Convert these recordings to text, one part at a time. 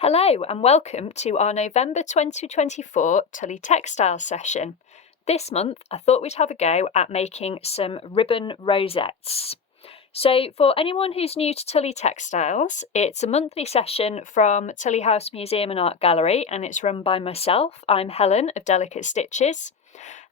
Hello and welcome to our November 2024 Tully Textiles session. This month I thought we'd have a go at making some ribbon rosettes. So for anyone who's new to Tully Textiles, it's a monthly session from Tully House Museum and Art Gallery, and it's run by myself. I'm Helen of Delicate Stitches,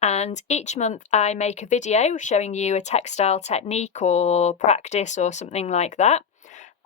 and each month I make a video showing you a textile technique or practice or something like that.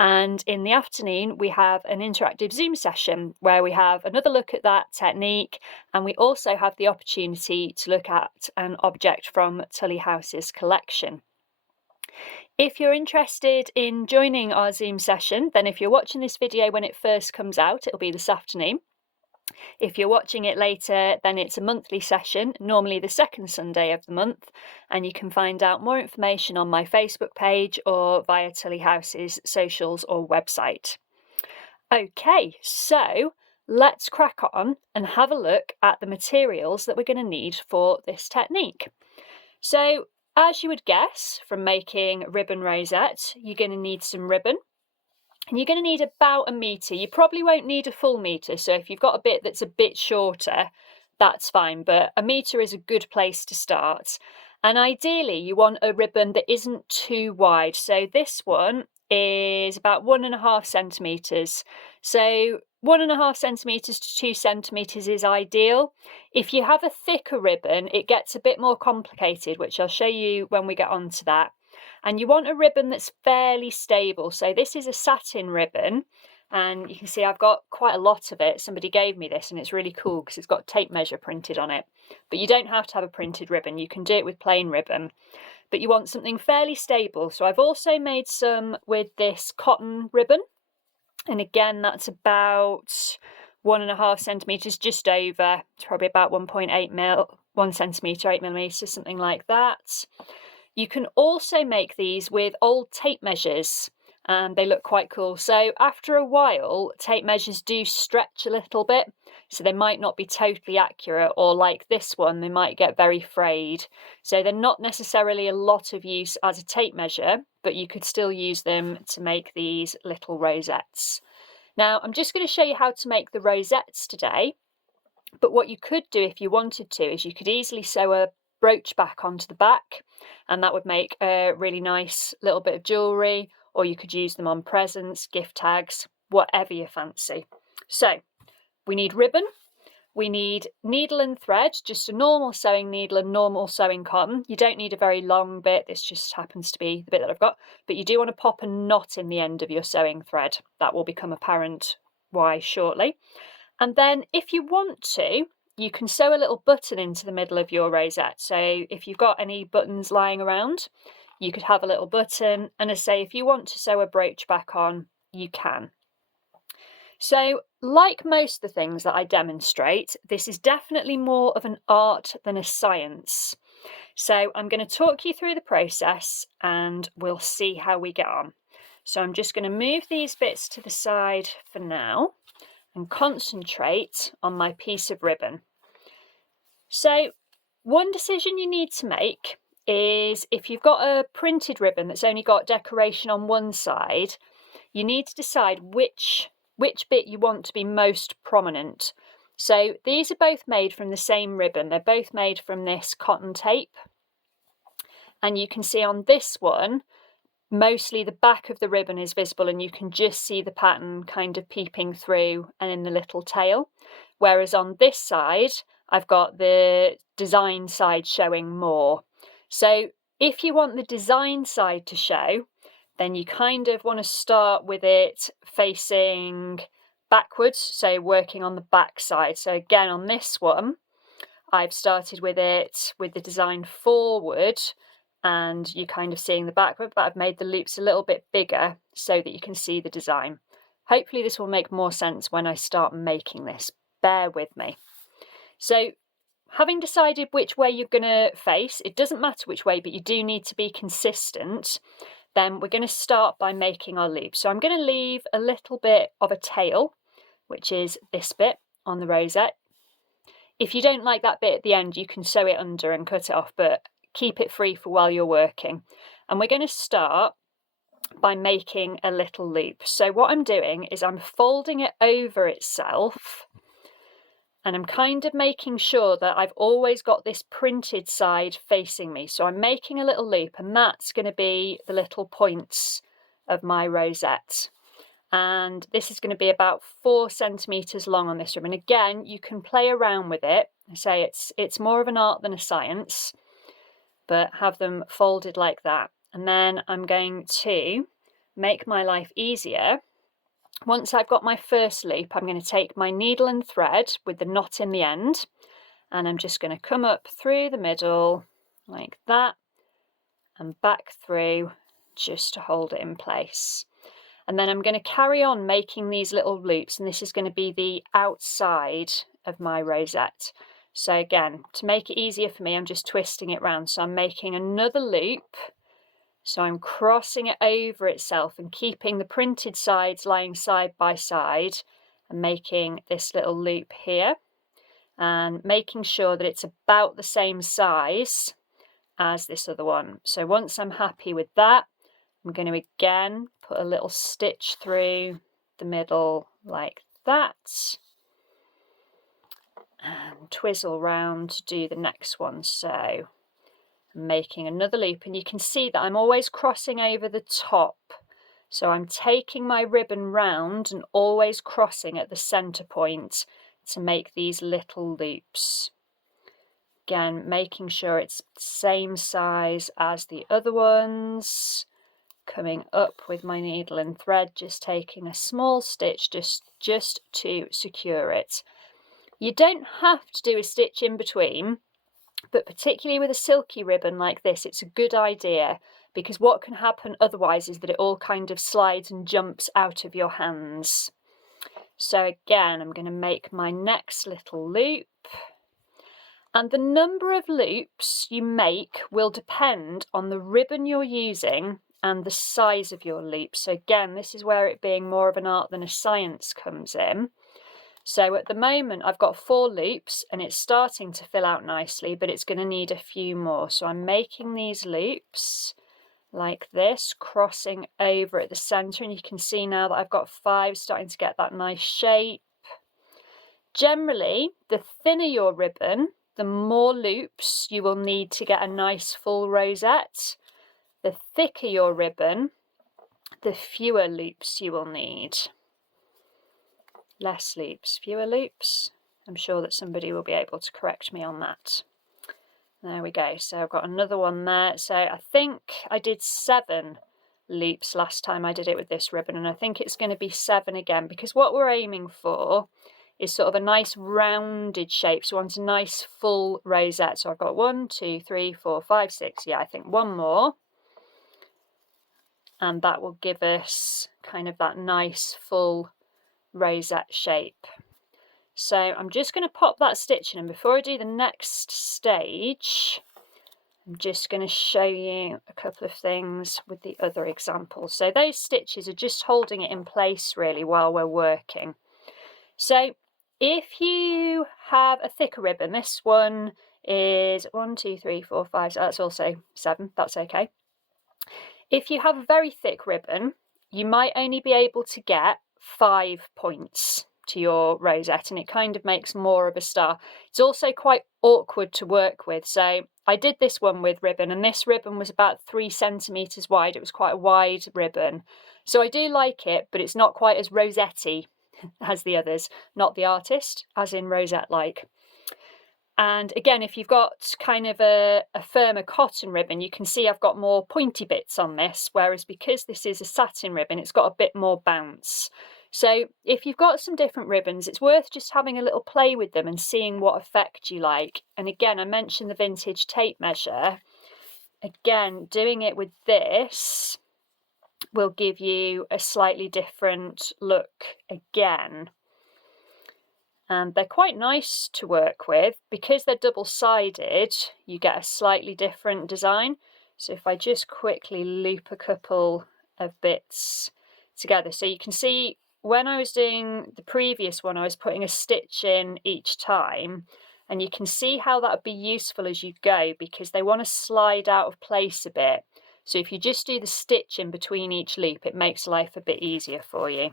And in the afternoon, we have an interactive Zoom session where we have another look at that technique, and we also have the opportunity to look at an object from Tully House's collection. If you're interested in joining our Zoom session, then if you're watching this video when it first comes out, it'll be this afternoon. If you're watching it later, then it's a monthly session, normally the second Sunday of the month, and you can find out more information on my Facebook page or via Tully House's socials or website. Okay, so let's crack on and have a look at the materials that we're going to need for this technique. So, as you would guess from making a ribbon rosette, you're going to need some ribbon. And you're going to need about 1 metre. You probably won't need a full metre, so if you've got a bit that's a bit shorter, that's fine, but 1 metre is a good place to start. And ideally, you want a ribbon that isn't too wide. So this one is about 1.5 centimetres. So 1.5 centimetres to 2 centimetres is ideal. If you have a thicker ribbon, it gets a bit more complicated, which I'll show you when we get on to that. And you want a ribbon that's fairly stable. So this is a satin ribbon, and you can see I've got quite a lot of it. Somebody gave me this and it's really cool because it's got tape measure printed on it. But you don't have to have a printed ribbon, you can do it with plain ribbon. But you want something fairly stable. So I've also made some with this cotton ribbon. And again, that's about 1.5 centimetres, just over. It's probably about 1.8 mil, 1 centimetre, 8 millimetres, something like that. You can also make these with old tape measures, and they look quite cool. So after a while, tape measures do stretch a little bit, so they might not be totally accurate, or like this one, they might get very frayed. So they're not necessarily a lot of use as a tape measure, but you could still use them to make these little rosettes. Now, I'm just going to show you how to make the rosettes today, but what you could do if you wanted to is you could easily sew a brooch back onto the back, and that would make a really nice little bit of jewellery, or you could use them on presents, gift tags, whatever you fancy. So we need ribbon, we need needle and thread, just a normal sewing needle and normal sewing cotton. You don't need a very long bit, this just happens to be the bit that I've got, but you do want to pop a knot in the end of your sewing thread. That will become apparent why shortly. And then if you want to, you can sew a little button into the middle of your rosette. So if you've got any buttons lying around, you could have a little button. And as I say, if you want to sew a brooch back on, you can. So like most of the things that I demonstrate, this is definitely more of an art than a science. So I'm going to talk you through the process and we'll see how we get on. So I'm just going to move these bits to the side for now and concentrate on my piece of ribbon. So one decision you need to make is if you've got a printed ribbon that's only got decoration on one side, you need to decide which bit you want to be most prominent. So these are both made from the same ribbon. They're both made from this cotton tape. And you can see on this one, mostly the back of the ribbon is visible and you can just see the pattern kind of peeping through and in the little tail. Whereas on this side, I've got the design side showing more. So if you want the design side to show, then you kind of want to start with it facing backwards, so working on the back side. So again, on this one, I've started with it with the design forward, and you're kind of seeing the back, but I've made the loops a little bit bigger so that you can see the design. Hopefully this will make more sense when I start making this. Bear with me. So having decided which way you're going to face, it doesn't matter which way, but you do need to be consistent, then we're going to start by making our loop. So I'm going to leave a little bit of a tail, which is this bit on the rosette. If you don't like that bit at the end, you can sew it under and cut it off, but keep it free for while you're working. And we're going to start by making a little loop. So what I'm doing is I'm folding it over itself, and I'm kind of making sure that I've always got this printed side facing me. So I'm making a little loop, and that's going to be the little points of my rosette. And this is going to be about 4 centimetres long on this ribbon. Again, you can play around with it. I say it's more of an art than a science, but have them folded like that. And then I'm going to make my life easier. Once I've got my first loop, I'm going to take my needle and thread with the knot in the end, and I'm just going to come up through the middle like that and back through just to hold it in place. And then I'm going to carry on making these little loops, and this is going to be the outside of my rosette. So again, to make it easier for me, I'm just twisting it round. So I'm making another loop. So I'm crossing it over itself and keeping the printed sides lying side by side and making this little loop here and making sure that it's about the same size as this other one. So once I'm happy with that, I'm going to again put a little stitch through the middle like that and twizzle round to do the next one. So making another loop, and you can see that I'm always crossing over the top, so I'm taking my ribbon round and always crossing at the center point to make these little loops. Again, making sure it's the same size as the other ones, coming up with my needle and thread, just taking a small stitch just to secure it. You don't have to do a stitch in between, but particularly with a silky ribbon like this, it's a good idea, because what can happen otherwise is that it all kind of slides and jumps out of your hands. So again, I'm going to make my next little loop. And the number of loops you make will depend on the ribbon you're using and the size of your loop. So again, this is where it being more of an art than a science comes in. So at the moment I've got 4 loops and it's starting to fill out nicely, but it's going to need a few more. So I'm making these loops like this, crossing over at the centre, and you can see now that I've got 5 starting to get that nice shape. Generally, the thinner your ribbon, the more loops you will need to get a nice full rosette. The thicker your ribbon, the fewer loops you will need. Less loops, fewer loops. I'm sure that somebody will be able to correct me on that. There we go. So I've got another one there. So I think I did 7 loops last time I did it with this ribbon, and I think it's going to be 7 again, because what we're aiming for is sort of a nice rounded shape. So I want a nice full rosette. So I've got 1, 2, 3, 4, 5, 6. Yeah, I think one more. And that will give us kind of that nice full rosette shape. So I'm just going to pop that stitch in, and before I do the next stage, I'm just going to show you a couple of things with the other examples. So those stitches are just holding it in place really while we're working. So if you have a thicker ribbon, this one is 1, 2, 3, 4, 5, so that's also 7, that's okay. If you have a very thick ribbon, you might only be able to get 5 points to your rosette, and it kind of makes more of a star. It's also quite awkward to work with. So I did this one with ribbon, and this ribbon was about 3 centimetres wide. It was quite a wide ribbon. So I do like it, but it's not quite as rosette-y as the others. Not the artist, as in rosette-like. And again, if you've got kind of a firmer cotton ribbon, you can see I've got more pointy bits on this, whereas because this is a satin ribbon, it's got a bit more bounce. So if you've got some different ribbons, it's worth just having a little play with them and seeing what effect you like. And again, I mentioned the vintage tape measure. Again, doing it with this will give you a slightly different look again. And they're quite nice to work with. Because they're double-sided, you get a slightly different design. So if I just quickly loop a couple of bits together, so you can see when I was doing the previous one, I was putting a stitch in each time, and you can see how that would be useful as you go, because they want to slide out of place a bit. So if you just do the stitch in between each loop, it makes life a bit easier for you.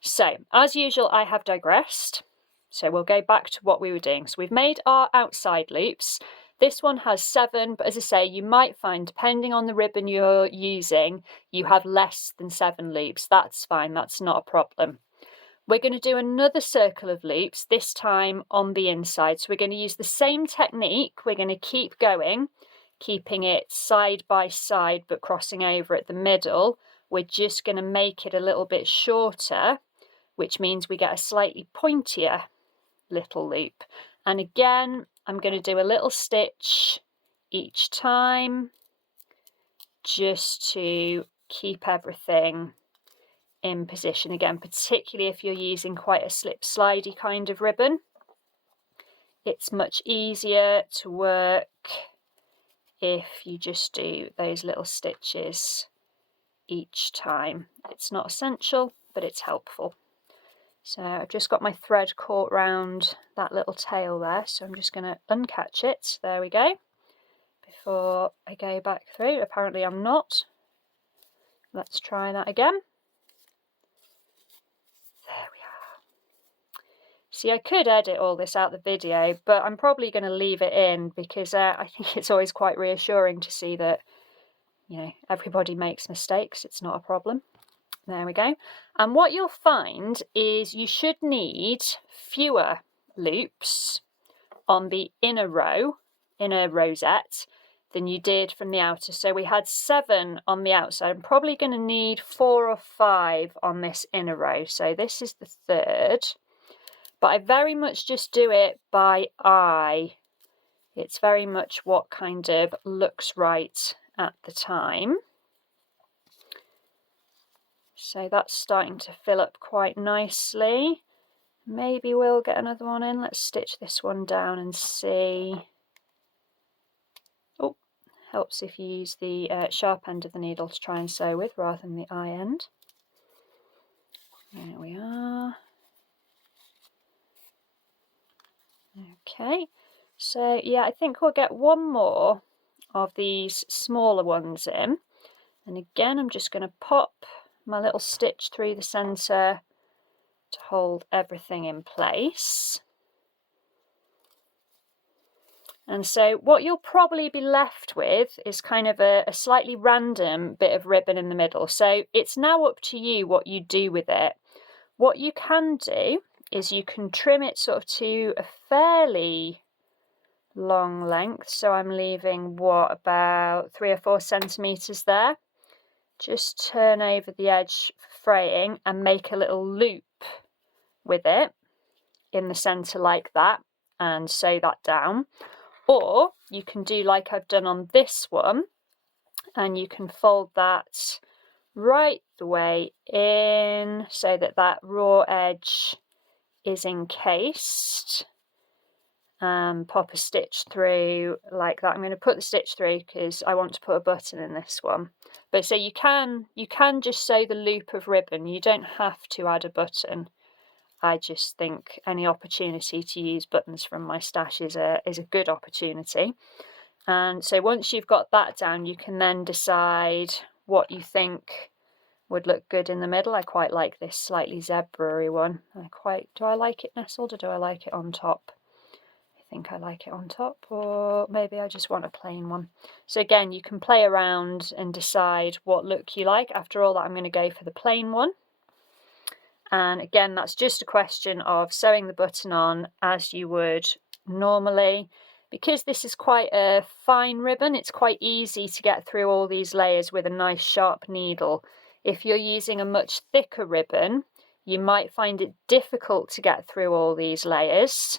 So as usual, I have digressed. So we'll go back to what we were doing. So we've made our outside loops. This one has 7, but as I say, you might find, depending on the ribbon you're using, you have less than 7 loops. That's fine, that's not a problem. We're going to do another circle of loops, this time on the inside. So we're going to use the same technique. We're going to keep going, keeping it side by side, but crossing over at the middle. We're just going to make it a little bit shorter, which means we get a slightly pointier little loop. And again, I'm going to do a little stitch each time just to keep everything in position. Again, particularly if you're using quite a slip slidey kind of ribbon, it's much easier to work if you just do those little stitches each time. It's not essential, but it's helpful. So I've just got my thread caught round that little tail there, so I'm just going to uncatch it. There we go. Before I go back through. Apparently I'm not. Let's try that again. There we are. See, I could edit all this out the video, but I'm probably going to leave it in because I think it's always quite reassuring to see that, you know, everybody makes mistakes. It's not a problem. There we go. And what you'll find is you should need fewer loops on the inner rosette, than you did from the outer. So we had 7 on the outside. I'm probably going to need 4 or 5 on this inner row. So this is the 3rd. But I very much just do it by eye. It's very much what kind of looks right at the time. So that's starting to fill up quite nicely. Maybe we'll get another one in. Let's stitch this one down and see. Oh, helps if you use the sharp end of the needle to try and sew with rather than the eye end. There we are. Okay, so yeah, I think we'll get one more of these smaller ones in. And again, I'm just going to pop my little stitch through the centre to hold everything in place. And so what you'll probably be left with is kind of a slightly random bit of ribbon in the middle. So it's now up to you what you do with it. What you can do is you can trim it sort of to a fairly long length. So I'm leaving, what, about 3 or 4 centimetres there. Just turn over the edge for fraying and make a little loop with it in the centre like that and sew that down. Or you can do like I've done on this one and you can fold that right the way in so that that raw edge is encased. Pop a stitch through like that. I'm going to put the stitch through because I want to put a button in this one. But so you can just sew the loop of ribbon. You don't have to add a button. I just think any opportunity to use buttons from my stash is a good opportunity. And so once you've got that down, you can then decide what you think would look good in the middle. I quite like this slightly zebra-y one. Do I like it nestled or do I like it on top? I think I like it on top, or maybe I just want a plain one. So again, you can play around and decide what look you like. After all that, I'm going to go for the plain one. And again, that's just a question of sewing the button on as you would normally. Because this is quite a fine ribbon, it's quite easy to get through all these layers with a nice sharp needle. If you're using a much thicker ribbon, you might find it difficult to get through all these layers.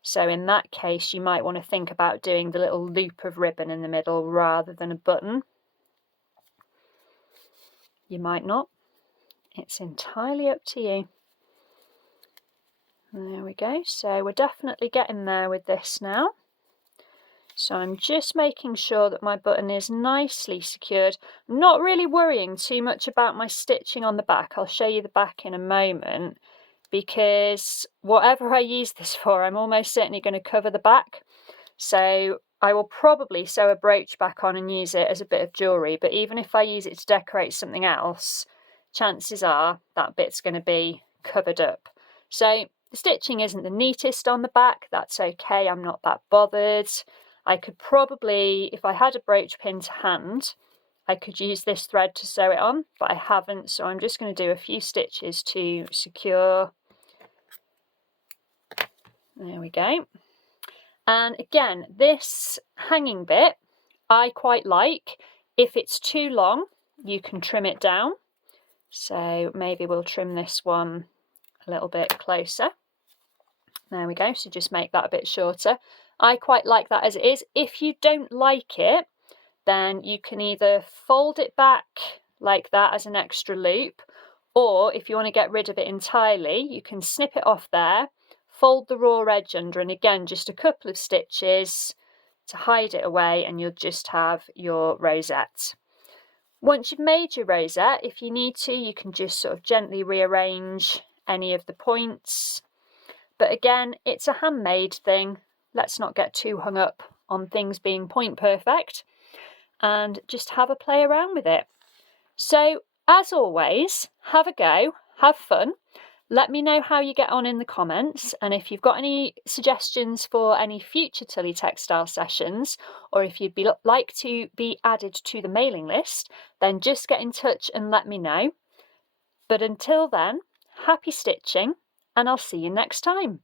So in that case, you might want to think about doing the little loop of ribbon in the middle rather than a button. You might not. It's entirely up to you. There we go. So we're definitely getting there with this now. So I'm just making sure that my button is nicely secured. I'm not really worrying too much about my stitching on the back. I'll show you the back in a moment, because whatever I use this for, I'm almost certainly going to cover the back. So I will probably sew a brooch back on and use it as a bit of jewellery, but even if I use it to decorate something else, chances are that bit's going to be covered up. So the stitching isn't the neatest on the back, that's okay, I'm not that bothered. I could probably, if I had a brooch pin to hand, I could use this thread to sew it on, but I haven't, so I'm just going to do a few stitches to secure. There we go. And again, this hanging bit I quite like. If it's too long, you can trim it down. So maybe we'll trim this one a little bit closer. There we go, so just make that a bit shorter. I quite like that as it is. If you don't like it, then you can either fold it back like that as an extra loop, or if you want to get rid of it entirely, you can snip it off there, fold the raw edge under, and again, just a couple of stitches to hide it away, and you'll just have your rosette. Once you've made your rosette, if you need to, you can just sort of gently rearrange any of the points. But again, it's a handmade thing. Let's not get too hung up on things being point perfect and just have a play around with it. So, as always, have a go, have fun. Let me know how you get on in the comments, and if you've got any suggestions for any future Tully Textile sessions, or if you'd like to be added to the mailing list, then just get in touch and let me know. But until then, happy stitching, and I'll see you next time.